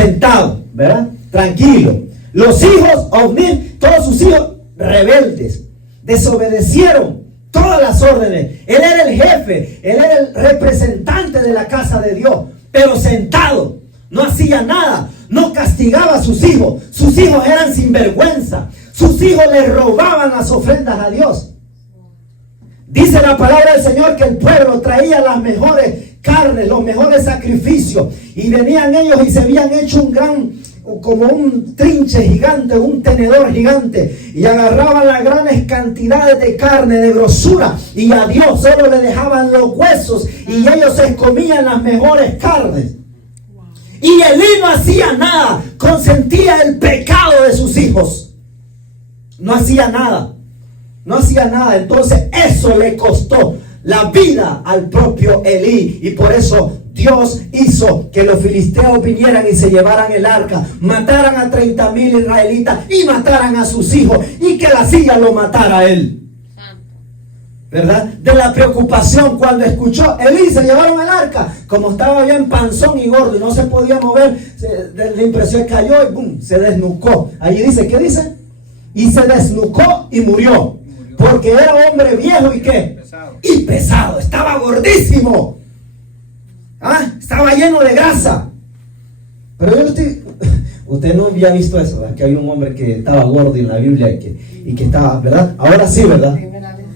sentado, ¿verdad? Tranquilo. Los hijos, Ovni, todos sus hijos rebeldes, desobedecieron todas las órdenes. Él era el jefe, él era el representante de la casa de Dios, pero sentado, no hacía nada, no castigaba a sus hijos. Sus hijos eran sinvergüenza, sus hijos le robaban las ofrendas a Dios. Dice la palabra del Señor que el pueblo traía las mejores carnes, los mejores sacrificios, y venían ellos y se habían hecho un gran, como un trinche gigante, un tenedor gigante, y agarraban las grandes cantidades de carne, de grosura, y a Dios solo le dejaban los huesos, y ellos se comían las mejores carnes. Y Elí no hacía nada, consentía el pecado de sus hijos, no hacía nada. No hacía nada. Entonces eso le costó la vida al propio Elí. Y por eso Dios hizo que los filisteos vinieran y se llevaran el arca, mataran a 30,000 israelitas y mataran a sus hijos, y que la silla lo matara a él. ¿Verdad? De la preocupación cuando escuchó Elí, se llevaron el arca. Como estaba bien panzón y gordo y no se podía mover, la impresión cayó y ¡pum!, se desnucó. Allí dice, ¿qué dice? Y se desnucó y murió. Porque era hombre viejo y ¿qué? Y pesado. Estaba gordísimo. Estaba lleno de grasa. Pero usted no había visto eso, ¿verdad? Que hay un hombre que estaba gordo en la Biblia y que estaba, ¿verdad? Ahora sí, ¿verdad?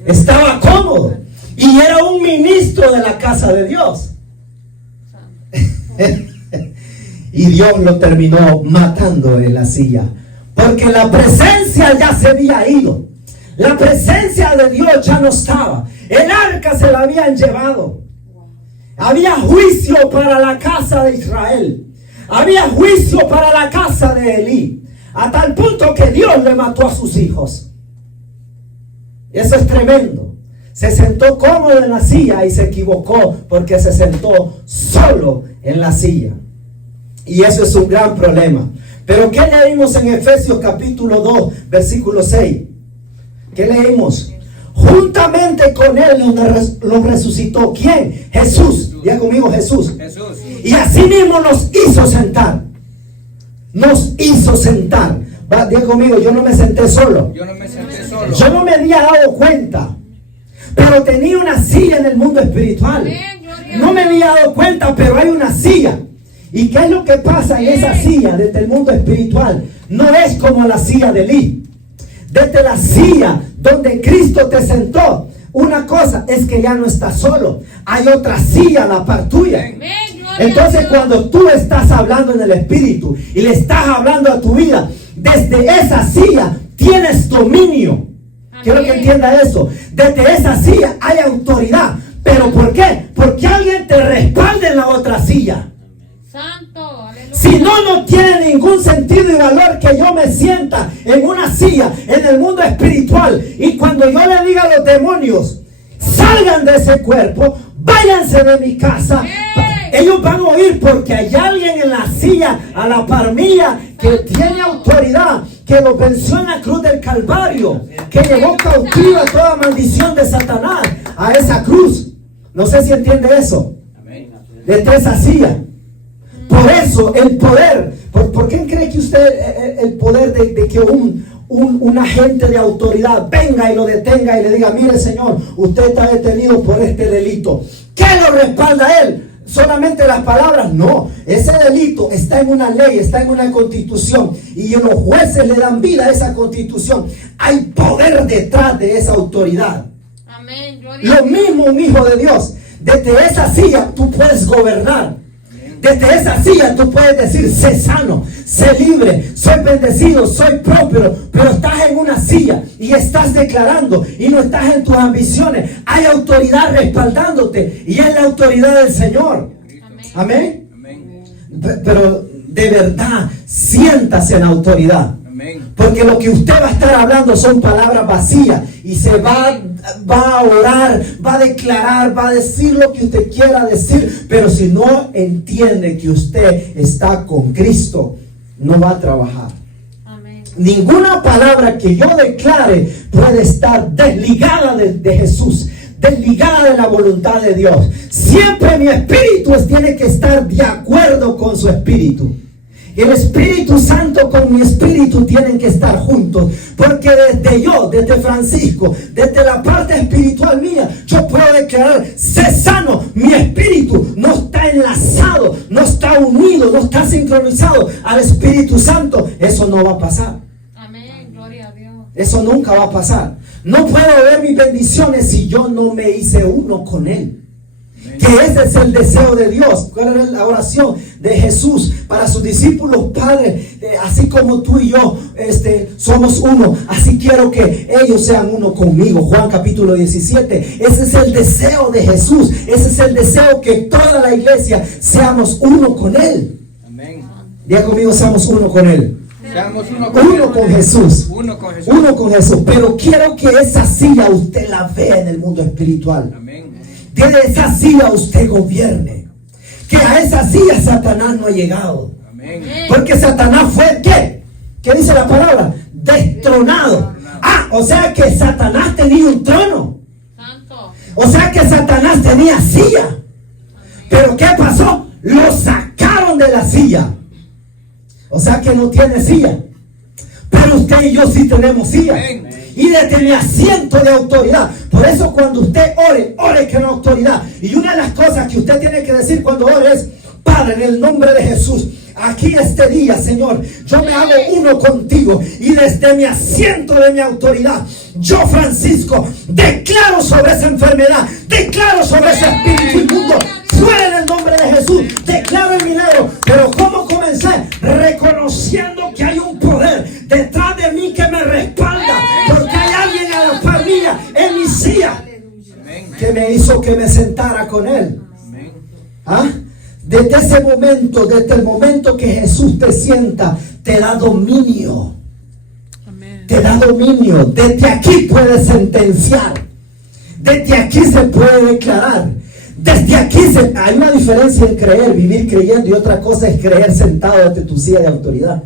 Estaba cómodo. Y era un ministro de la casa de Dios. Y Dios lo terminó matando en la silla. Porque la presencia ya se había ido. La presencia de Dios ya no estaba. El arca se la habían llevado. Había juicio para la casa de Israel. Había juicio para la casa de Elí. A tal punto que Dios le mató a sus hijos. Eso es tremendo. Se sentó cómodo en la silla y se equivocó porque se sentó solo en la silla. Y eso es un gran problema. Pero ¿qué leímos en Efesios capítulo 2, versículo 6? ¿Qué leímos? Juntamente con él lo resucitó. ¿Quién? Jesús. Diga conmigo, Jesús. Y así mismo nos hizo sentar. Nos hizo sentar. Diga conmigo, yo no me senté solo. Yo no me había dado cuenta. Pero tenía una silla en el mundo espiritual. No me había dado cuenta, pero hay una silla. ¿Y qué es lo que pasa en esa silla desde el mundo espiritual? No es como la silla de Elí. Desde la silla donde Cristo te sentó, una cosa es que ya no estás solo. Hay otra silla a la par tuya. Entonces cuando tú estás hablando en el Espíritu y le estás hablando a tu vida, desde esa silla tienes dominio. Quiero que entienda eso. Desde esa silla hay autoridad. ¿Pero por qué? Porque alguien te respalda en la otra silla. Si no tiene ningún sentido y valor que yo me sienta en una silla en el mundo espiritual y cuando yo le diga a los demonios, salgan de ese cuerpo, váyanse de mi casa, ellos van a oír porque hay alguien en la silla a la par mía que tiene autoridad, que lo venció en la cruz del Calvario, que llevó cautiva toda maldición de Satanás a esa cruz. No sé si entiende eso. Desde esa silla. Por eso el poder, ¿por qué cree que usted el poder de que un agente de autoridad venga y lo detenga y le diga, mire señor, usted está detenido por este delito? ¿Qué lo respalda a él? ¿Solamente las palabras? No, ese delito está en una ley, está en una constitución y los jueces le dan vida a esa constitución. Hay poder detrás de esa autoridad. Amén. Lo mismo un hijo de Dios. Desde esa silla tú puedes gobernar. Desde esa silla tú puedes decir, sé sano, sé libre, soy bendecido, soy próspero, pero estás en una silla y estás declarando y no estás en tus ambiciones. Hay autoridad respaldándote y es la autoridad del Señor. Amén. Amén. Pero de verdad, siéntase en autoridad. Porque lo que usted va a estar hablando son palabras vacías y se va a orar, va a declarar, va a decir lo que usted quiera decir, pero si no entiende que usted está con Cristo, no va a trabajar. Amén. Ninguna palabra que yo declare puede estar desligada de Jesús, desligada de la voluntad de Dios. Siempre mi espíritu tiene que estar de acuerdo con su espíritu. El Espíritu Santo con mi espíritu tienen que estar juntos. Porque desde Francisco, desde la parte espiritual mía, yo puedo declarar, sé sano. Mi espíritu no está enlazado, no está unido, no está sincronizado al Espíritu Santo. Eso no va a pasar. Amén, gloria a Dios. Eso nunca va a pasar. No puedo ver mis bendiciones si yo no me hice uno con Él. Que ese es el deseo de Dios. ¿Cuál era la oración de Jesús para sus discípulos? Padre, así como tú y yo somos uno, así quiero que ellos sean uno conmigo. Juan capítulo 17. Ese es el deseo de Jesús. Ese es el deseo, que toda la iglesia seamos uno con Él. Amén. Diga conmigo, seamos uno con Él. Seamos Uno con Jesús. Uno con Jesús. Uno con Jesús. Pero quiero que esa silla usted la vea en el mundo espiritual. Amén. Que de esa silla usted gobierne. Que a esa silla Satanás no ha llegado. Amén. Porque Satanás fue, ¿qué? ¿Qué dice la palabra? Destronado. Ah, o sea que Satanás tenía un trono. Santo. O sea que Satanás tenía silla. Pero ¿qué pasó? Lo sacaron de la silla. O sea que no tiene silla. Pero usted y yo sí tenemos silla. Amén. Y desde mi asiento de autoridad. Por eso cuando usted ore, ore con autoridad. Y una de las cosas que usted tiene que decir cuando ore es: Padre, en el nombre de Jesús, aquí este día, Señor, yo me hago uno contigo. Y desde mi asiento de mi autoridad, yo, Francisco, declaro sobre esa enfermedad, declaro sobre ese espíritu inmundo, fuera en el nombre de Jesús. Declaro el milagro. Pero ¿cómo comencé? Reconociendo que hay un poder detrás de mí que me respalda. Porque hay alguien a la par mía, en mi silla, que me hizo que me sentara con Él. Amén. ¿Ah? Desde ese momento, desde el momento que Jesús te sienta, te da dominio. Te da dominio. Desde aquí puedes sentenciar. Desde aquí se puede declarar. Desde aquí hay una diferencia en creer, vivir creyendo, y otra cosa es creer sentado desde tu silla de autoridad.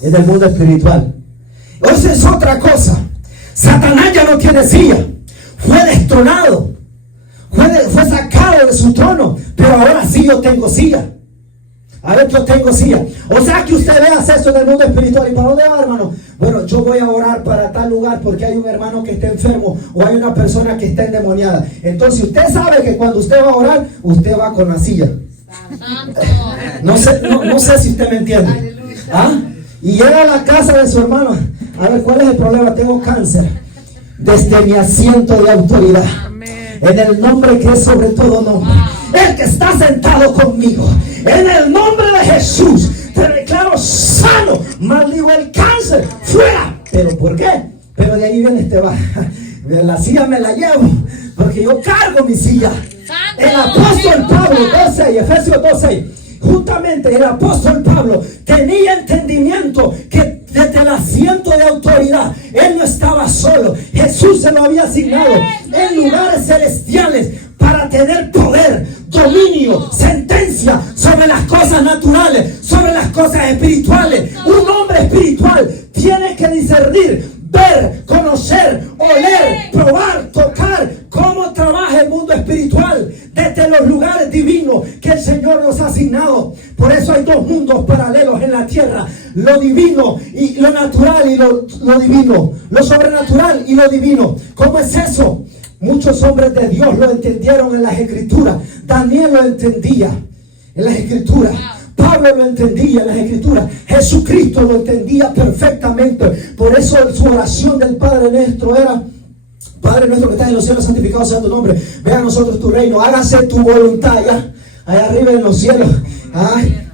En el mundo espiritual. Esa es otra cosa. Satanás ya no tiene silla. Fue destronado. Fue sacado de su trono. Pero ahora sí yo tengo silla. A ver, yo tengo silla. O sea que usted vea eso en el mundo espiritual. ¿Y para dónde va, hermano? Bueno, yo voy a orar para tal lugar porque hay un hermano que está enfermo o hay una persona que está endemoniada. Entonces usted sabe que cuando usted va a orar, usted va con la silla. Santo. No sé si usted me entiende. ¿Ah? Y llega a la casa de su hermano. A ver, ¿cuál es el problema? Tengo cáncer. Desde mi asiento de autoridad. En el nombre que es sobre todo nombre. El que está sentado conmigo. En el nombre de Jesús. Te declaro sano. Maldigo el cáncer. Fuera. ¿Pero por qué? Pero de ahí viene la silla me la llevo. Porque yo cargo mi silla. El apóstol Pablo 2:6, Efesios 2:6. Juntamente el apóstol Pablo tenía entendimiento que desde el asiento de autoridad él no estaba solo. Jesús se lo había asignado en lugares celestiales para tener poder, dominio, sentencia sobre las cosas naturales, sobre las cosas espirituales. Un hombre espiritual tiene que discernir, ver, conocer, oler, probar, tocar cómo trabaja el mundo espiritual desde los lugares divinos que el Señor nos ha asignado. Por eso hay dos mundos paralelos en la tierra: lo divino y lo natural, y lo divino, lo sobrenatural y lo divino. ¿Cómo es eso? Muchos hombres de Dios lo entendieron en las Escrituras. Daniel lo entendía en las Escrituras. Pablo lo entendía en las Escrituras. Jesucristo lo entendía perfectamente. Por eso su oración del Padre nuestro era: Padre nuestro que estás en los cielos, santificado sea tu nombre. Venga a nosotros tu reino. Hágase tu voluntad allá arriba en los cielos.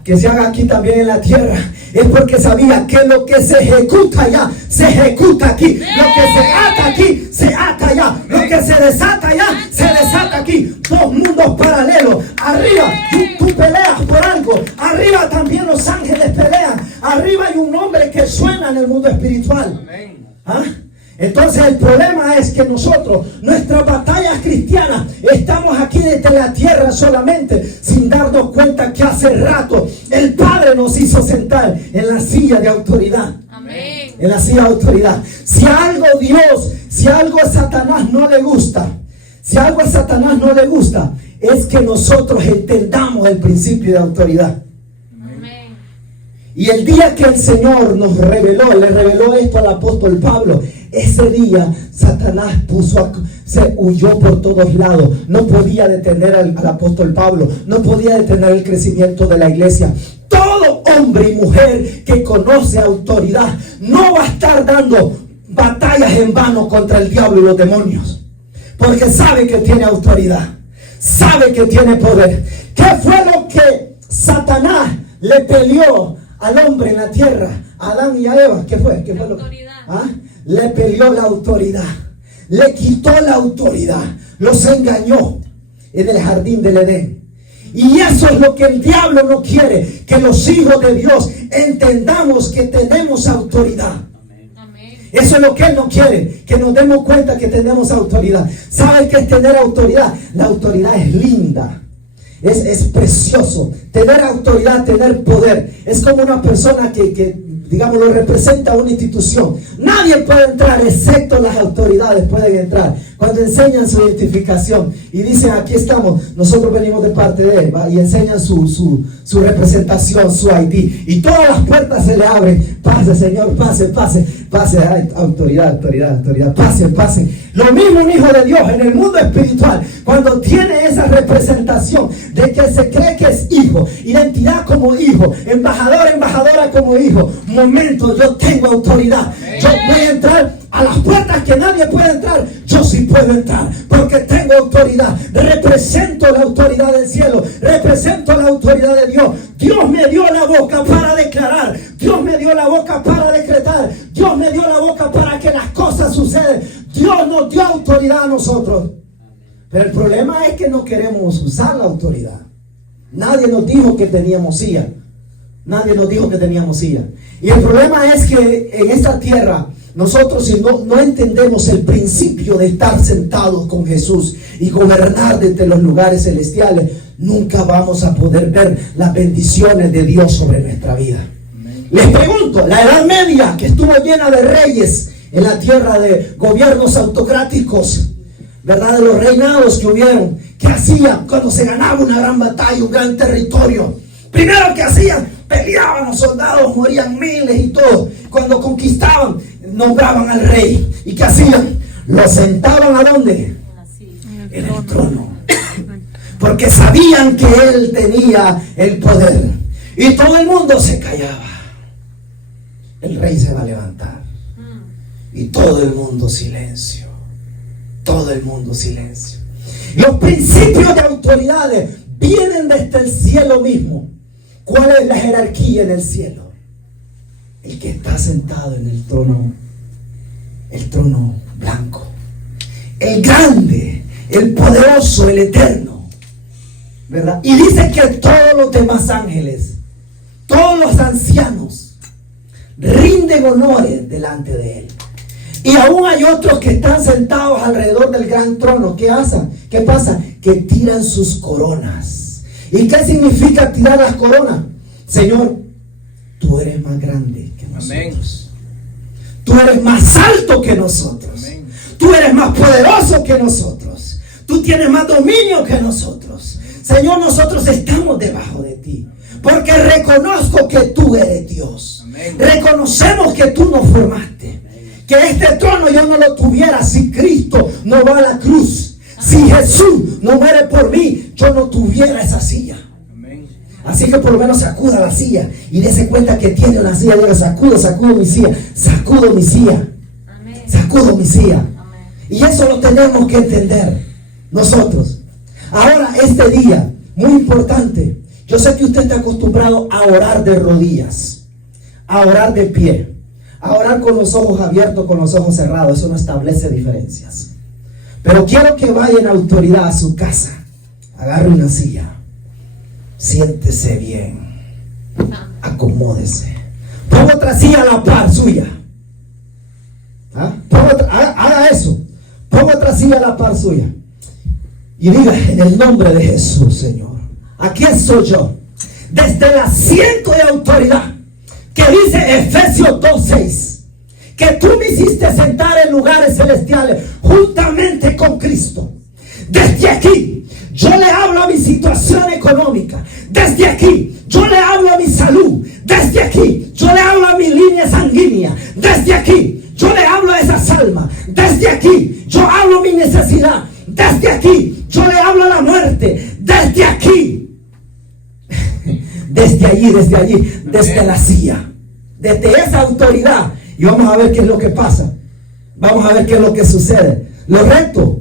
Que se haga aquí también en la tierra. Es porque sabía que lo que se ejecuta allá, se ejecuta aquí. Lo que se ata aquí, se ata allá. Lo que se desata allá, se desata aquí. Dos mundos paralelos. Arriba tú peleas por algo. Arriba también los ángeles pelean. Arriba hay un nombre que suena en el mundo espiritual. ¿Ah? Entonces el problema es que nosotros, nuestras batallas cristianas, estamos aquí desde la tierra solamente, sin darnos cuenta que hace rato el Padre nos hizo sentar en la silla de autoridad. Amén. En la silla de autoridad. Si algo a Satanás no le gusta, es que nosotros entendamos el principio de autoridad. Amén. Y el día que el Señor nos reveló, le reveló esto al apóstol Pablo, ese día Satanás se huyó por todos lados. No podía detener al apóstol Pablo, no podía detener el crecimiento de la iglesia. Todo hombre y mujer que conoce autoridad no va a estar dando batallas en vano contra el diablo y los demonios, porque sabe que tiene autoridad, sabe que tiene poder. ¿Qué fue lo que Satanás le peleó al hombre en la tierra, a Adán y a Eva? ¿Qué fue? ¿Qué fue lo que? Le peleó la autoridad, le quitó la autoridad, los engañó en el jardín del Edén. Y eso es lo que el diablo no quiere, que los hijos de Dios entendamos que tenemos autoridad. Eso es lo que Él no quiere, que nos demos cuenta que tenemos autoridad. ¿Sabes qué es tener autoridad? La autoridad es linda. Es precioso. Tener autoridad, tener poder. Es como una persona que digamos, lo representa una institución. Nadie puede entrar excepto las autoridades pueden entrar. Cuando enseñan su identificación y dicen, aquí estamos, nosotros venimos de parte de Él, ¿va? Y enseñan su representación, su ID. Y todas las puertas se le abren. Pase, Señor, pase. Ay, autoridad, pase. Lo mismo un hijo de Dios en el mundo espiritual, cuando tiene esa representación de que se cree que es hijo, identidad como hijo, embajadora como hijo. Momento, yo tengo autoridad. Yo voy a entrar a las puertas que nadie puede entrar. Yo sí puedo entrar porque tengo autoridad. Represento la autoridad del cielo, represento la autoridad de Dios. Dios me dio la boca para declarar, Dios me dio la boca para decretar, Dios me dio la boca para que las cosas sucedan. Dios nos dio autoridad a nosotros. Pero el problema es que no queremos usar la autoridad. Nadie nos dijo que teníamos silla. Nadie nos dijo que teníamos silla. Y el problema es que en esta tierra, nosotros si no entendemos el principio de estar sentados con Jesús y gobernar desde los lugares celestiales, nunca vamos a poder ver las bendiciones de Dios sobre nuestra vida. Les pregunto, la Edad Media, que estuvo llena de reyes en la tierra, de gobiernos autocráticos, ¿verdad? De los reinados que hubieron, ¿qué hacían cuando se ganaba una gran batalla, un gran territorio? Primero que hacían, peleaban los soldados, morían miles y todo. Cuando conquistaban, nombraban al rey. ¿Y qué hacían? Lo sentaban ¿a dónde? En el trono. Porque sabían que él tenía el poder. Y todo el mundo se callaba. El rey se va a levantar. Y todo el mundo silencio. Todo el mundo silencio. Los principios de autoridades vienen desde el cielo mismo. ¿Cuál es la jerarquía en el cielo? El que está sentado en el trono blanco, el grande, el poderoso, el eterno, ¿verdad? Y dice que todos los demás ángeles, todos los ancianos, rinden honores delante de él. Y aún hay otros que están sentados alrededor del gran trono. ¿Qué hacen? ¿Qué pasa? Que tiran sus coronas. ¿Y qué significa tirar las coronas? Señor, tú eres más grande que nosotros. Amén. Tú eres más alto que nosotros. Amén. Tú eres más poderoso que nosotros. Tú tienes más dominio que nosotros. Señor, nosotros estamos debajo de ti, porque reconozco que tú eres Dios. Amén. Reconocemos que tú nos formaste. Que este trono yo no lo tuviera si Cristo no va a la cruz. Si Jesús no muere por mí, yo no tuviera esa silla. Así que por lo menos sacuda la silla y dése cuenta que tiene una silla. Diga, sacudo mi silla, sacudo mi silla. Amén. Sacudo mi silla. Amén. Y eso lo tenemos que entender nosotros. Ahora, este día, muy importante. Yo sé que usted está acostumbrado a orar de rodillas, a orar de pie, a orar con los ojos abiertos, con los ojos cerrados. Eso no establece diferencias. Pero quiero que vaya en autoridad a su casa. Agarre una silla. Siéntese bien. Acomódese. Ponga otra silla a la par suya. Haga eso. Ponga otra silla a la par suya. Y diga, en el nombre de Jesús, Señor, aquí estoy yo. Desde el asiento de autoridad que dice Efesios 2:6. Que tú me hiciste sentar en lugares celestiales juntamente con Cristo. Desde aquí yo le hablo a mi situación económica. Desde aquí yo le hablo a mi salud. Desde aquí desde la silla, desde esa autoridad. Y vamos a ver qué es lo que pasa. Vamos a ver qué es lo que sucede. Lo reto,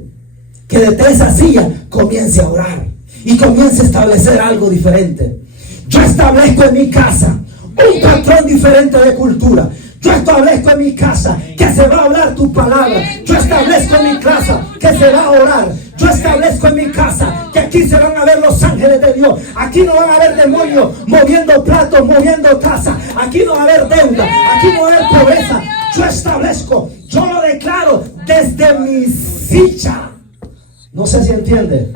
que desde esa silla comience a orar y comience a establecer algo diferente. Yo establezco en mi casa un patrón diferente de cultura. Yo establezco en mi casa que se va a hablar tu palabra. Yo establezco en mi casa que se va a orar. Yo establezco en mi casa que aquí se van a ver los ángeles de Dios. Aquí no van a haber demonios moviendo platos, moviendo tazas. Aquí no va a haber deuda. Aquí no va a haber pobreza. Yo establezco, yo lo declaro desde mi silla. No sé si entiende.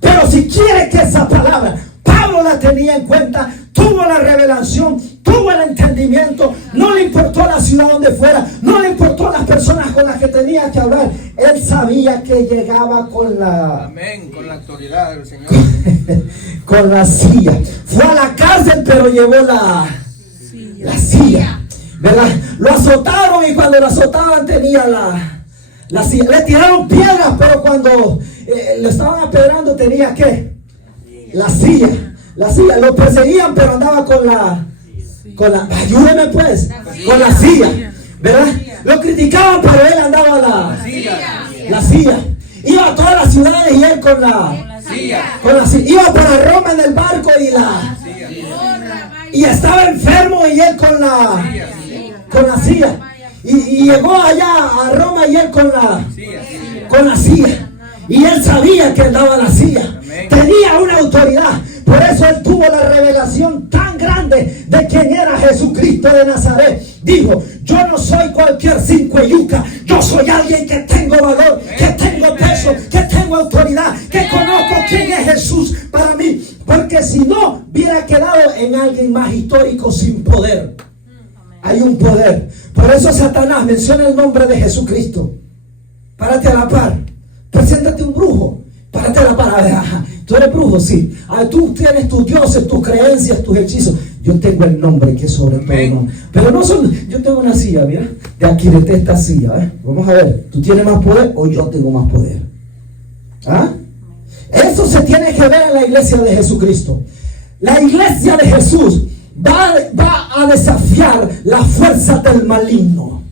Pero si quiere que esa palabra, Pablo la tenía en cuenta, tuvo la revelación, tuvo el entendimiento, no le importó la ciudad donde fuera, no le importó las personas con las que tenía que hablar. Él sabía que llegaba con la... Amén, con la autoridad del Señor. con la silla. Fue a la cárcel, pero llevó la silla. ¿Verdad? Lo azotaron y cuando lo azotaban tenía la silla. Le tiraron piedras, pero cuando lo estaban apedrando tenía ¿qué? La silla. La silla. Lo perseguían, pero andaba con la ayúdeme pues, con la silla. ¿Verdad? Lo criticaban, pero él andaba la silla. Iba a todas las ciudades y él con la silla. Iba para Roma en el barco y estaba enfermo y él con la silla. Y llegó allá a Roma y él con la silla. Y él sabía que andaba la silla. Tenía una autoridad. Por eso él tuvo la revelación tan grande de quién era Jesucristo de Nazaret. Dijo, yo no soy cualquier cinco yuca. Yo soy alguien que tengo valor, que tengo peso, que tengo autoridad, que conozco quién es Jesús para mí. Porque si no, hubiera quedado en alguien más histórico sin poder. Hay un poder. Por eso Satanás menciona el nombre de Jesucristo. Párate a la par. Preséntate un brujo. Párate a la par. Ajá. Tú eres brujo, sí. Tú tienes tus dioses, tus creencias, tus hechizos. Yo tengo el nombre que es sobre todo nombre. Pero no son. Yo tengo una silla, mira. De aquí, de esta silla. Vamos a ver. ¿Tú tienes más poder o yo tengo más poder? ¿Ah? Eso se tiene que ver en la iglesia de Jesucristo. La iglesia de Jesús va a desafiar la fuerza del maligno.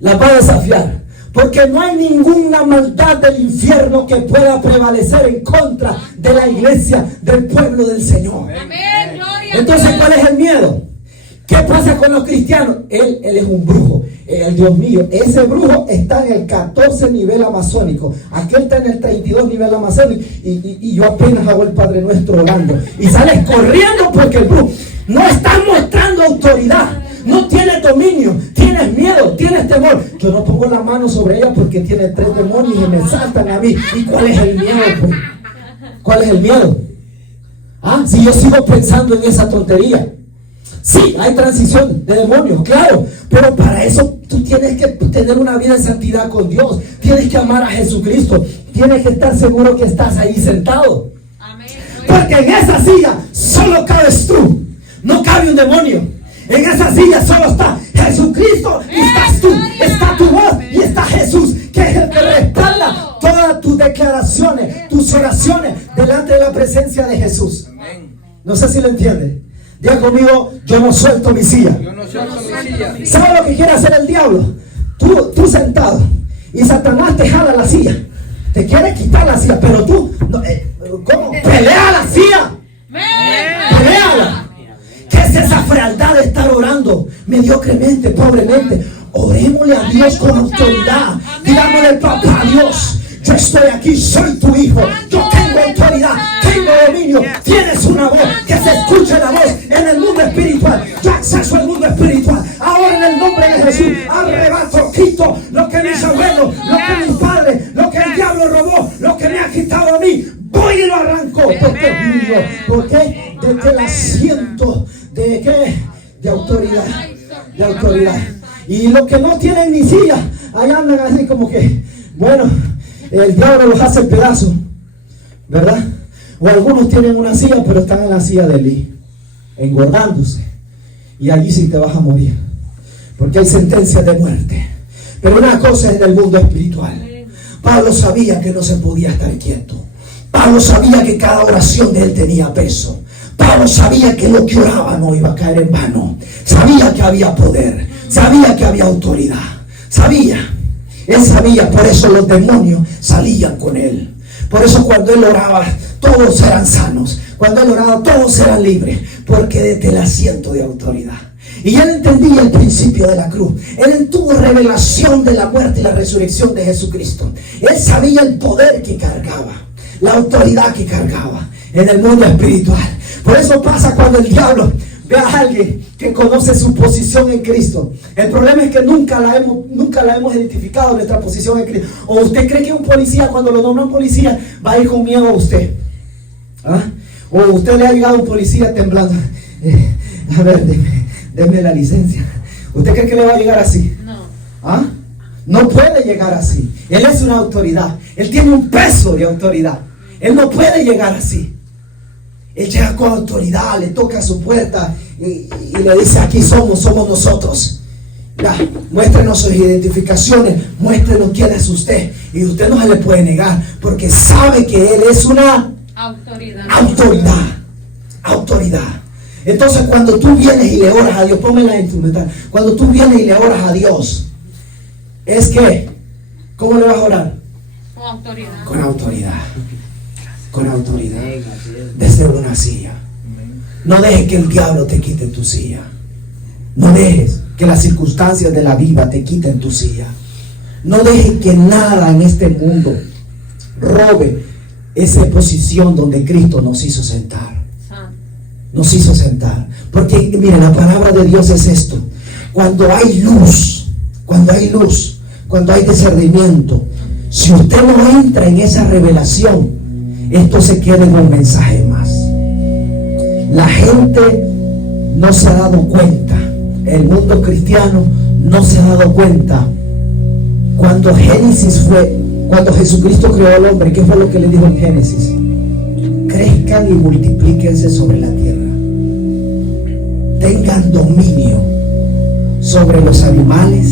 La va a desafiar. Porque no hay ninguna maldad del infierno que pueda prevalecer en contra de la iglesia del pueblo del Señor. Amén, gloria. Entonces, ¿cuál es el miedo? ¿Qué pasa con los cristianos? Él es un brujo. Dios mío, ese brujo está en el 14 nivel amazónico. Aquel está en el 32 nivel amazónico. Y yo apenas hago el Padre Nuestro orando. Y sales corriendo porque el brujo no está mostrando autoridad. No tiene dominio, tienes miedo, tienes temor. Yo no pongo la mano sobre ella porque tiene 3 demonios y me saltan a mí. ¿Y cuál es el miedo? Pues? ¿Cuál es el miedo? Si yo sigo pensando en esa tontería. Sí, hay transición de demonios, claro. Pero para eso tú tienes que tener una vida en santidad con Dios. Tienes que amar a Jesucristo. Tienes que estar seguro que estás ahí sentado. Porque en esa silla solo cabes tú. No cabe un demonio. En esa silla solo está Jesucristo y estás tú. Está tu voz y está Jesús, que es el que respalda todas tus declaraciones, tus oraciones delante de la presencia de Jesús. No sé si lo entiende. Diga conmigo, yo no suelto mi silla. ¿Sabe lo que quiere hacer el diablo? Tú sentado y Satanás te jala la silla. Te quiere quitar la silla, pero tú, ¿cómo? Pelea la silla. Peleala. ¿Qué es esa frialdad de estar orando mediocremente, pobremente? Orémosle a Dios con autoridad. Digámosle, papá Dios, yo estoy aquí, soy tu hijo. Yo tengo autoridad, tengo dominio. Tienes una voz, que se escuche la voz en el mundo espiritual. Yo acceso al mundo espiritual. Ahora en el nombre de Jesús, arrebato, quito lo que mis abuelos, lo que mis padres, lo que el diablo robó, lo que me ha quitado a mí. Voy y lo arranco porque es mío. ¿Por qué? Desde el asiento de ¿qué? De autoridad. De autoridad. Y los que no tienen ni silla, ahí andan así como que, bueno, el diablo los hace pedazos, ¿verdad? O algunos tienen una silla, pero están en la silla de Eli, engordándose. Y allí sí te vas a morir, porque hay sentencia de muerte. Pero una cosa es del mundo espiritual. Pablo sabía que no se podía estar quieto. Pablo sabía que cada oración de él tenía peso. Pablo sabía que lo que oraba no iba a caer en vano. Sabía que había poder, sabía que había autoridad, él sabía. Por eso los demonios salían con él. Por eso cuando él oraba, todos eran sanos. Cuando él oraba, todos eran libres, porque desde el asiento de autoridad. Y él entendía el principio de la cruz. Él tuvo revelación de la muerte y la resurrección de Jesucristo. Él sabía el poder que cargaba, la autoridad que cargaba en el mundo espiritual. Por eso pasa cuando el diablo ve a alguien que conoce su posición en Cristo. El problema es que nunca la hemos identificado, nuestra posición en Cristo. O usted cree que un policía, cuando lo nombran policía, va a ir con miedo a usted. ¿Ah? O usted le ha llegado a un policía temblando. A ver, deme la licencia. ¿Usted cree que le va a llegar así? No. ¿Ah? No puede llegar así. Él es una autoridad. Él tiene un peso de autoridad. Él no puede llegar así. Él llega con autoridad, le toca a su puerta y le dice: aquí somos nosotros. Ya, muéstrenos sus identificaciones, muéstrenos quién es usted. Y usted no se le puede negar, porque sabe que él es una autoridad. Entonces cuando tú vienes y le oras a Dios, ponme la instrumental. Cuando tú vienes y le oras a Dios, es que, ¿cómo le vas a orar? Con autoridad. Desde una silla. No dejes que el diablo te quite tu silla. No dejes que las circunstancias de la vida te quiten tu silla. No dejes que nada en este mundo robe esa posición donde Cristo nos hizo sentar. Porque mire, la palabra de Dios es esto: cuando hay luz, cuando hay discernimiento, si usted no entra en esa revelación, esto se queda en un mensaje más. La gente no se ha dado cuenta, el mundo cristiano no se ha dado cuenta. Cuando Jesucristo creó al hombre, ¿qué fue lo que le dijo en Génesis? Crezcan y multiplíquense sobre la tierra. Tengan dominio sobre los animales,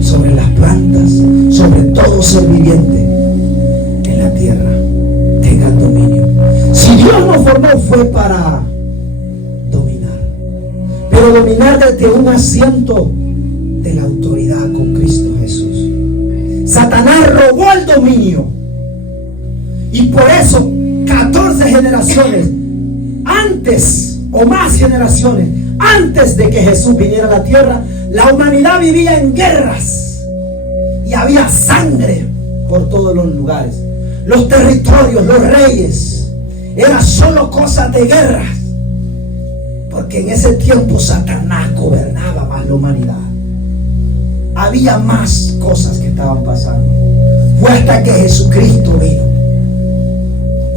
sobre las plantas, sobre todo ser viviente en la tierra. Tengan dominio. Si Dios nos formó fue para dominar, pero dominar desde un asiento de la autoridad con Cristo Jesús. Satanás robó el dominio, y por eso 14 generaciones antes, o más generaciones antes de que Jesús viniera a la tierra, la humanidad vivía en guerras y había sangre por todos los lugares. Los territorios, los reyes, eran solo cosas de guerras, porque en ese tiempo Satanás gobernaba más la humanidad. Había más cosas que estaban pasando. Fue hasta que Jesucristo vino,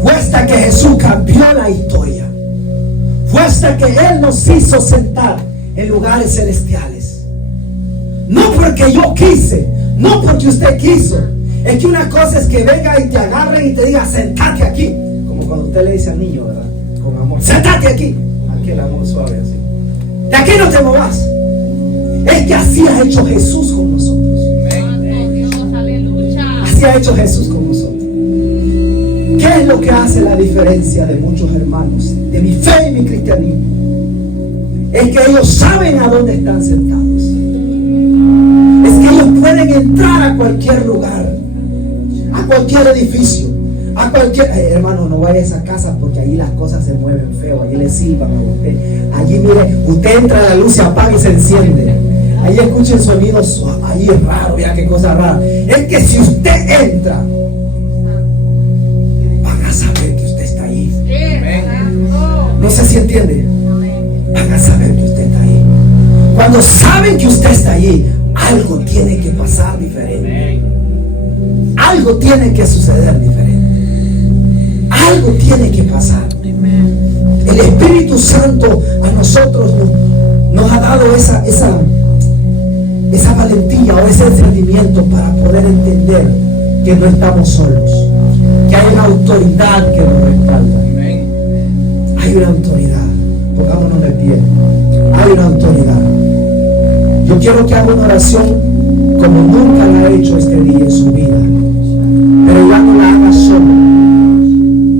fue hasta que Jesús cambió la historia, fue hasta que Él nos hizo sentar en lugares celestiales. No porque yo quise, no porque usted quiso. Es que una cosa es que venga y te agarre y te diga: sentate aquí. Como cuando usted le dice al niño, ¿verdad? Con amor: sentate aquí. Aquí el amor suave así. De aquí no te movas. Es que así ha hecho Jesús con nosotros. Así ha hecho Jesús con nosotros. ¿Qué es lo que hace la diferencia de muchos hermanos, de mi fe y mi cristianismo? Es que ellos saben a dónde están sentados. Es que ellos pueden entrar a cualquier lugar, a cualquier edificio, a cualquier... hermano, no vaya a esa casa porque allí las cosas se mueven feo. Allí le silban a usted. Allí, mire, usted entra, la luz se apaga y se enciende. Allí escucha el sonido suave. Allí es raro, vea qué cosa rara. Es que si usted entra, van a saber que usted está ahí. No sé si entiende. Van a saber que usted está ahí. Cuando saben que usted está allí, algo tiene que pasar diferente. Algo tiene que suceder diferente. Algo tiene que pasar. El Espíritu Santo a nosotros nos ha dado esa valentía o ese entendimiento para poder entender que no estamos solos, que hay una autoridad que nos respalda. Hay una autoridad. Pongámonos de pie. Hay una autoridad. Yo quiero que haga una oración como nunca la ha hecho este día en su vida, pero ya no la haga solo.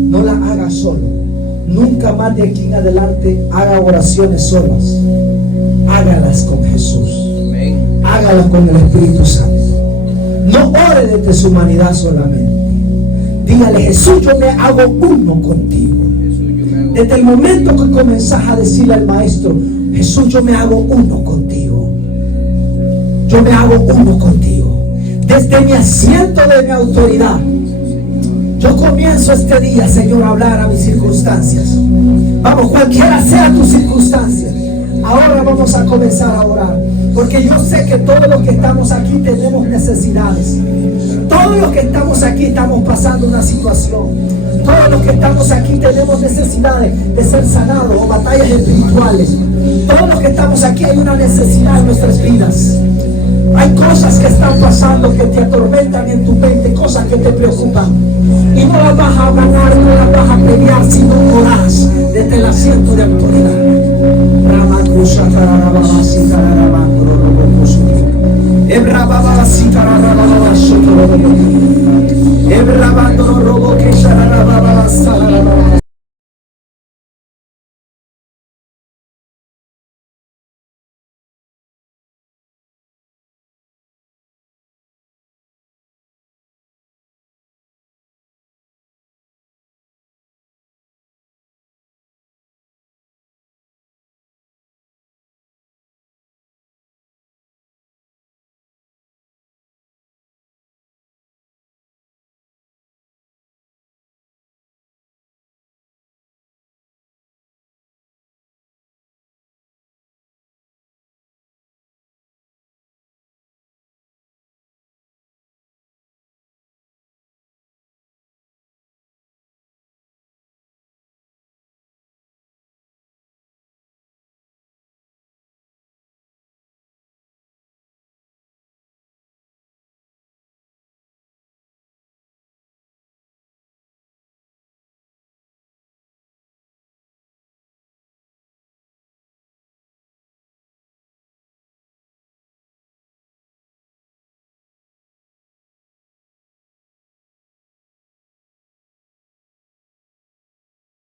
No la haga solo. Nunca nunca más de aquí en adelante haga oraciones solas. Hágalas con Jesús. Amén. Hágalas con el Espíritu Santo. No ore desde su humanidad solamente. Dígale: Jesús, yo me hago uno contigo. Jesús, yo me hago. Desde el momento que comenzás a decirle al Maestro: Jesús, yo me hago uno contigo. Yo me hago uno contigo. Desde mi asiento de mi autoridad, yo comienzo este día, Señor, a hablar a mis circunstancias. Vamos, cualquiera sea tu circunstancia. Ahora vamos a comenzar a orar. Porque yo sé que todos los que estamos aquí tenemos necesidades. Todos los que estamos aquí estamos pasando una situación. Todos los que estamos aquí tenemos necesidades de ser sanados o batallas espirituales. Todos los que estamos aquí hay una necesidad en nuestras vidas. Hay cosas que están pasando que te atormentan en tu mente, cosas que te preocupan. Y no las vas a ganar, no las vas a pelear si no orás desde el asiento de autoridad. Ebrabando robo que